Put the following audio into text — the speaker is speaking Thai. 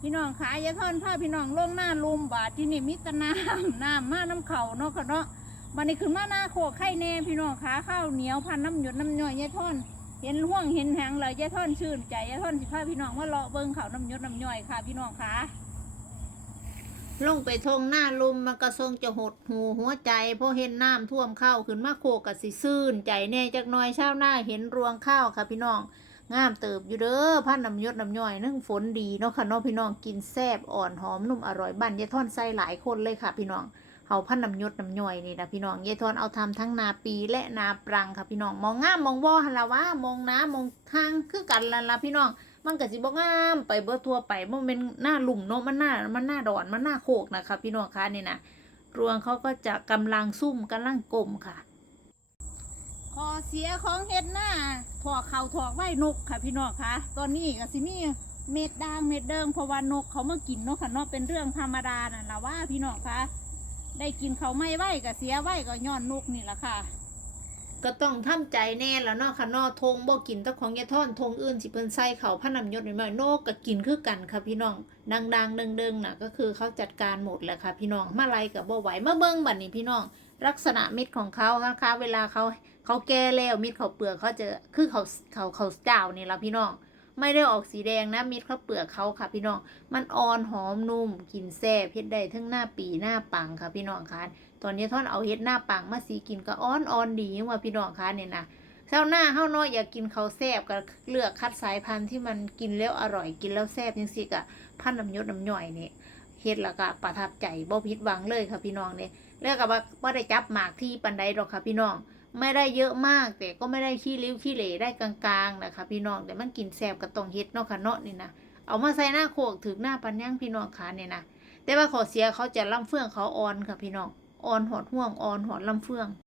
พี่น้องขายาท่อนผ้าพี่น้องลงหน้าลุมบาดที่นี่มิตรน้ำน้ำมาน้ำเข่าเนาะค่ะเนาะมันนี่ขึ้นมาหน้าโคกไข่แน่พี่น้องขาข้าวเหนียวพันน้ำหยดน้ำย่อยยาท่อน เห็นห่วงเห็นแหงเลยยาท่อนชื่นใจยาท่อนสิพาพี่น้องว่าเลาะเบิ่งเขาน้ำหยดน้ำย่อยค่ะ พี่น้องขาลงไปทงหน้าลุมมันก็ทรงจะหดหูหัวใจเพราะเห็นน้ำท่วมเข้าขึ้นมาโคกกับสิซื่นใจแน่จักน้อยเช้าหน้าเห็นรวงข้าวค่ะพี่น้อง งามเติบอยู่เด้อพันน้ำยศน้ำย่อยนึ่งฝนดีเนาะค่ะเนาะพี่น้องกินแซ่บอ่อนหอมนุ่มอร่อยบ้านยายท่อนใส่หลายคนเลยค่ะ พี่น้องเฮาพันน้ำยศน้ำย่อยนี่นะพี่น้องยายท่อนเอาทำทั้งนาปีและนาปรังค่ะพี่น้องมองงามมองบ่หันละวะมองน้ำมองทางคือกันละละพี่น้องมันก็สิบ่งามไปเบิดทั่วไปบ่แม่นหน้าหลุมเนาะมันหน้ามันหน้าดอนมันหน้าโคกนะคะพี่น้องคะนี่นะรวงเขาก็จะกำลังซุ่มกำลังกลมค่ะ อเสียของเฮ็ดหน้าถอกเข่าถอกไว้นกค่ะพี่น้องคะตอนนี้ก็สิมีเม็ดด่างเม็ดเดิงเพราะว่านกเขามากินเนาะค่ะเนาะเป็นเรื่องธรรมดาน่ะละว่าพี่น้องคะได้กินเขาไม่ไหวก็เสียไหวก็ย้อนนกนี่แหละค่ะ ก็ต้องทำใจแน่แล้วเนาะค่ะเนาะทงบ่กินต่ของยายท่อนทงอื่นสิเพิ่นใส่เขาพระนำยศนี่มานกก็กินคือกันค่ะพี่น้องดังๆเดิงๆน่ะก็คือเขาจัดการหมดแหละค่ะ พี่น้องมาไล่กับบ่ไหวมาเบิ่งบัดนี้พี่น้องลักษณะเม็ดของเขานะคะเวลาเขา เขาแก่แล้วม็ดเขาเปลือกเขาจะคือเขาเขาเขาเจ้านี่ละพี่น้อง ไม่ได้ออกสีแดงนะม็ดเขาเปลือกเขาค่ะ พี่น้อง มันอ่อนหอมนุ่มกินแซ่บเฮ็ดได้ทั้งหน้าปีหน้าปังค่ะ พี่น้องคะตอนนี้ท่อนเอาเฮ็ดหน้าปังมาสีกินก็อ่อนอ่อนดีว่าพี่น้องคะเนี่ยนะเช้าหน้าเฮาเนาะอยากกินเขาแซ่บก็เลือกคัดสายพันธุ์ที่มันกินแล้วอร่อยกินแล้วแซ่บจังซี่ก็พันธุ์น้ำยศน้ำย่อยนี่เฮ็ดแล้วก็ประทับใจบ่ผิดหวังเลยค่ะพี่น้องเนี่ยแล้วก็บ่ได้จับหมากที่ปันใดหรอกค่ะพี่น้อง ไม่ได้เยอะมาก แต่ก็ไม่ได้ขี้ริ้วขี้เหร่ได้กลางๆนะคะพี่น้องแต่มันกินแสบกับตองเฮ็ดเนาะค่ะเนาะนี่นะเอามาใส่หน้าโขกถึงหน้าปันย่างพี่น้องค่ะเนี่ยนะแต่ว่าขอเสียเขาจะลำเฟืองเขาอ่อนค่ะพี่น้องอ่อนหอดห่วงอ่อนหอดลำเฟือง